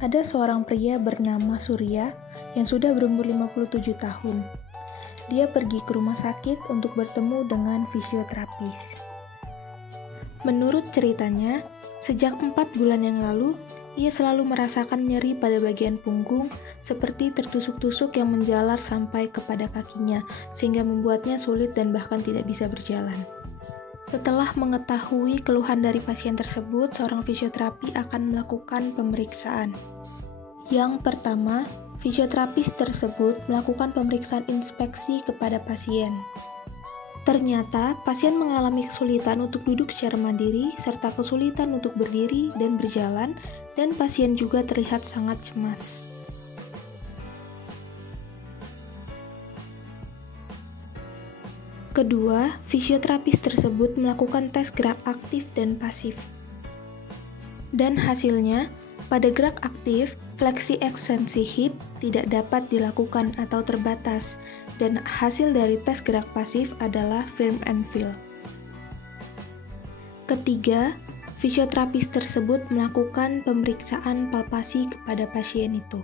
Ada seorang pria bernama Surya yang sudah berumur 57 tahun. Dia pergi ke rumah sakit untuk bertemu dengan fisioterapis. Menurut ceritanya, sejak 4 bulan yang lalu, ia selalu merasakan nyeri pada bagian punggung seperti tertusuk-tusuk yang menjalar sampai kepada kakinya, sehingga membuatnya sulit dan bahkan tidak bisa berjalan. Setelah mengetahui keluhan dari pasien tersebut, seorang fisioterapis akan melakukan pemeriksaan. Yang pertama, fisioterapis tersebut melakukan pemeriksaan inspeksi kepada pasien. Ternyata, pasien mengalami kesulitan untuk duduk secara mandiri, serta kesulitan untuk berdiri dan berjalan, dan pasien juga terlihat sangat cemas. Kedua, fisioterapis tersebut melakukan tes gerak aktif dan pasif. Dan hasilnya, pada gerak aktif, fleksi ekstensi hip tidak dapat dilakukan atau terbatas, dan hasil dari tes gerak pasif adalah firm and feel. Ketiga, fisioterapis tersebut melakukan pemeriksaan palpasi kepada pasien itu.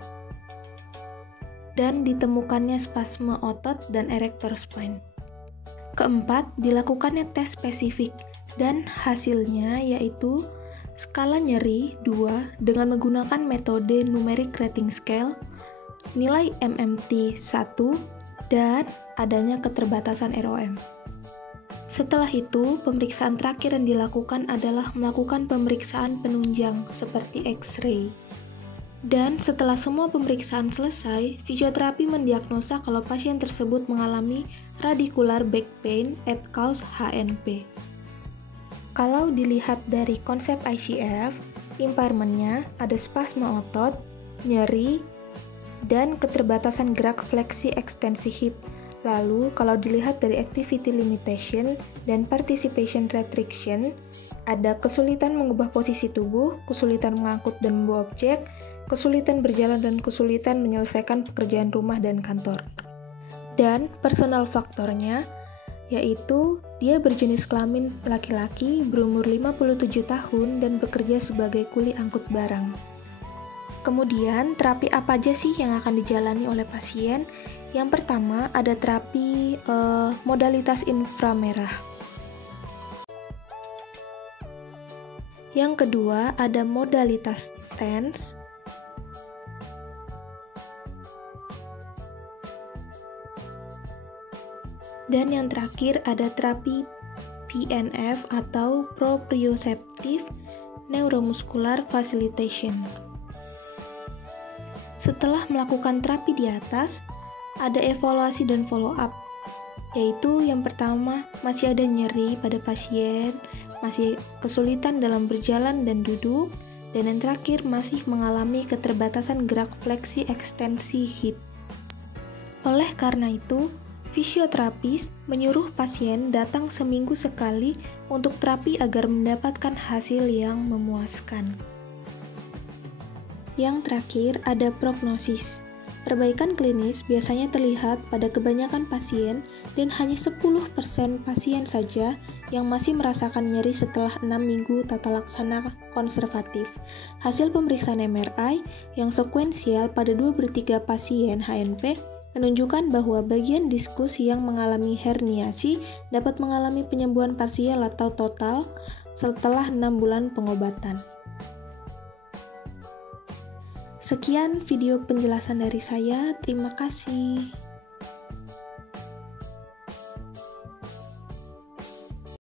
Dan ditemukannya spasme otot dan erector spine. Keempat, dilakukannya tes spesifik, dan hasilnya yaitu skala nyeri 2 dengan menggunakan metode numeric rating scale, nilai MMT 1, dan adanya keterbatasan ROM. Setelah itu, pemeriksaan terakhir yang dilakukan adalah melakukan pemeriksaan penunjang seperti X-ray. Dan setelah semua pemeriksaan selesai, fisioterapi mendiagnosa kalau pasien tersebut mengalami radicular back pain at cause HNP. Kalau dilihat dari konsep ICF, impairment-nya ada spasme otot, nyeri, dan keterbatasan gerak fleksi ekstensi hip. Lalu, kalau dilihat dari activity limitation dan participation restriction, ada kesulitan mengubah posisi tubuh, kesulitan mengangkut dan membawa objek, kesulitan berjalan dan kesulitan menyelesaikan pekerjaan rumah dan kantor. Dan personal faktornya yaitu dia berjenis kelamin laki-laki, berumur 57 tahun dan bekerja sebagai kuli angkut barang. Kemudian, terapi apa aja sih yang akan dijalani oleh pasien? Yang pertama, ada terapi modalitas inframerah. Yang kedua, ada modalitas TENS. Dan yang terakhir ada terapi PNF atau Proprioceptive Neuromuscular Facilitation. Setelah melakukan terapi di atas, ada evaluasi dan follow up, yaitu yang pertama masih ada nyeri pada pasien, masih kesulitan dalam berjalan dan duduk, dan yang terakhir masih mengalami keterbatasan gerak fleksi ekstensi hip. Oleh karena itu, fisioterapis menyuruh pasien datang seminggu sekali untuk terapi agar mendapatkan hasil yang memuaskan. Yang terakhir ada prognosis. Perbaikan klinis biasanya terlihat pada kebanyakan pasien dan hanya 10% pasien saja yang masih merasakan nyeri setelah 6 minggu tata laksana konservatif. Hasil pemeriksaan MRI yang sekuensial pada 2/3 pasien HNP menunjukkan bahwa bagian diskus yang mengalami herniasi dapat mengalami penyembuhan parsial atau total setelah 6 bulan pengobatan. Sekian video penjelasan dari saya, terima kasih.